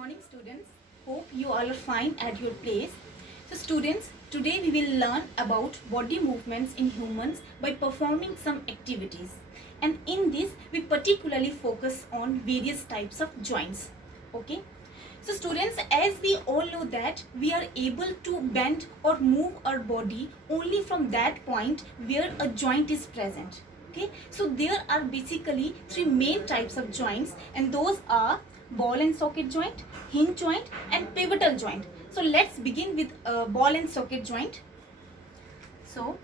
morning students. Hope you all are fine at your place. So students, today we will learn about body movements in humans by performing some activities. And in this we particularly focus on various types of joints. Okay. So students, as we all know that we are able to bend or move our body only from that point where a joint is present. Okay, so there are basically three main types of joints, and those are ball and socket joint, hinge joint, and pivotal joint. So let's begin with ball and socket joint. So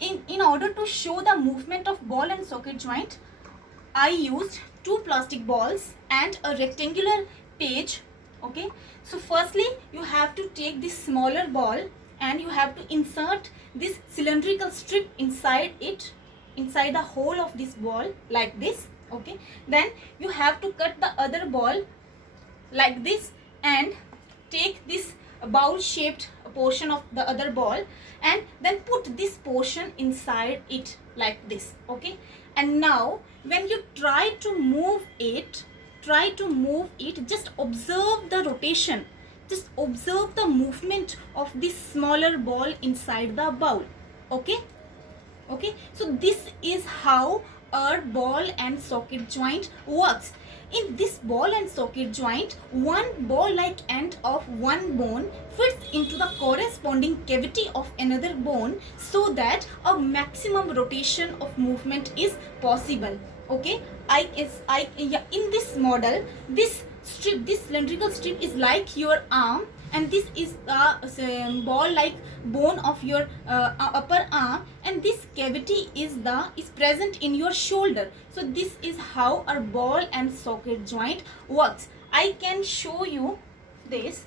in order to show the movement of ball and socket joint, I used two plastic balls and a rectangular page. Okay, so firstly you have to take this smaller ball and you have to insert this cylindrical strip inside it, inside the hole of this ball, like this. Okay, then you have to cut the other ball like this and take this bowl shaped portion of the other ball and then put this portion inside it like this. Okay, and now when you try to move it, just observe the rotation, just observe the movement of this smaller ball inside the bowl. Okay, so this is how our ball and socket joint works. In this ball and socket joint, one ball like end of one bone fits into the corresponding cavity of another bone so that a maximum rotation of movement is possible. Okay, in this model, this cylindrical strip is like your arm, and this is the ball like bone of your upper arm, and this cavity is present in your shoulder. So this is how our ball and socket joint works. I can show you this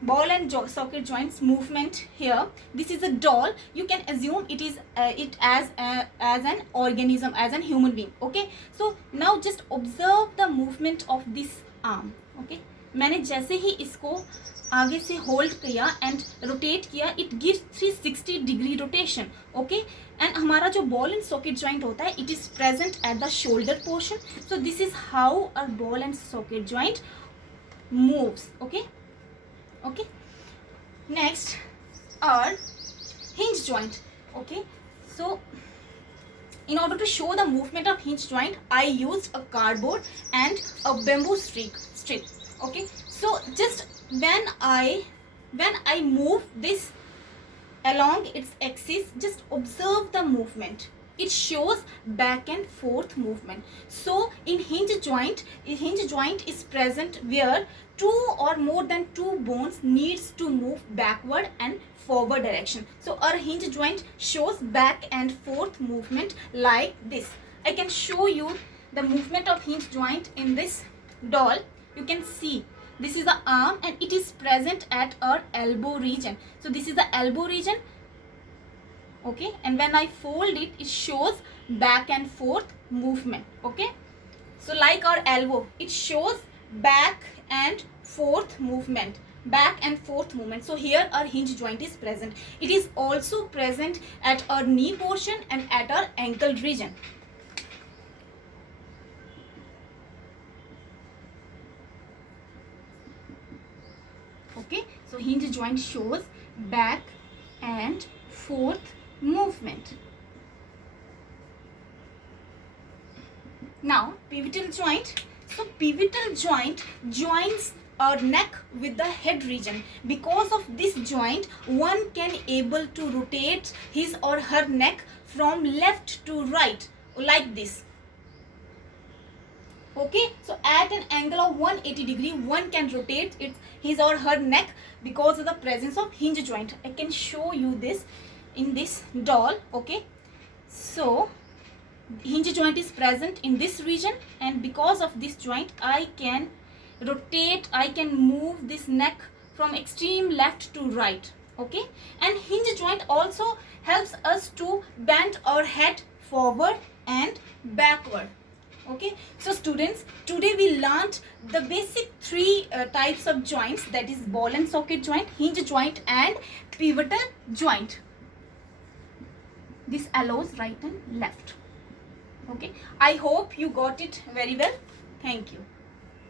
ball and socket joints movement here. This is a doll. You can assume it is as an organism, as an human being. Okay, so now just observe the movement of this arm. Okay, मैंने जैसे ही इसको आगे से hold किया and rotate किया, it gives 360 degree rotation. Okay, and हमारा जो ball and socket joint होता है, it is present at the shoulder portion. So this is how our ball and socket joint moves. Okay, next are hinge joint. Okay, so in order to show the movement of hinge joint, I used a cardboard and a bamboo strip. Okay, so just when I move this along its axis, just observe the movement. It shows back and forth movement. So in hinge joint is present where two or more than two bones needs to move backward and forward direction. So our hinge joint shows back and forth movement like this. I can show you the movement of hinge joint in this doll. You can see this is the arm and it is present at our elbow region. So this is the elbow region. Okay, and when I fold it, it shows back and forth movement. Okay, so like our elbow, it shows back and forth movement, so here our hinge joint is present. It is also present at our knee portion and at our ankle region. Okay, so hinge joint shows back and forth movement. Now pivotal joint. So pivotal joint joins our neck with the head region. Because of this joint, one can able to rotate his or her neck from left to right like this. Okay, so at an angle of 180 degree, one can rotate his or her neck because of the presence of hinge joint. I can show you this in this doll. Okay, so hinge joint is present in this region, and because of this joint I can rotate, I can move this neck from extreme left to right. Okay, and hinge joint also helps us to bend our head forward and backward. Okay, so students, today we learned the basic three types of joints, that is ball and socket joint, hinge joint and pivotal joint. This allows right and left. Okay, I hope you got it very well. Thank you.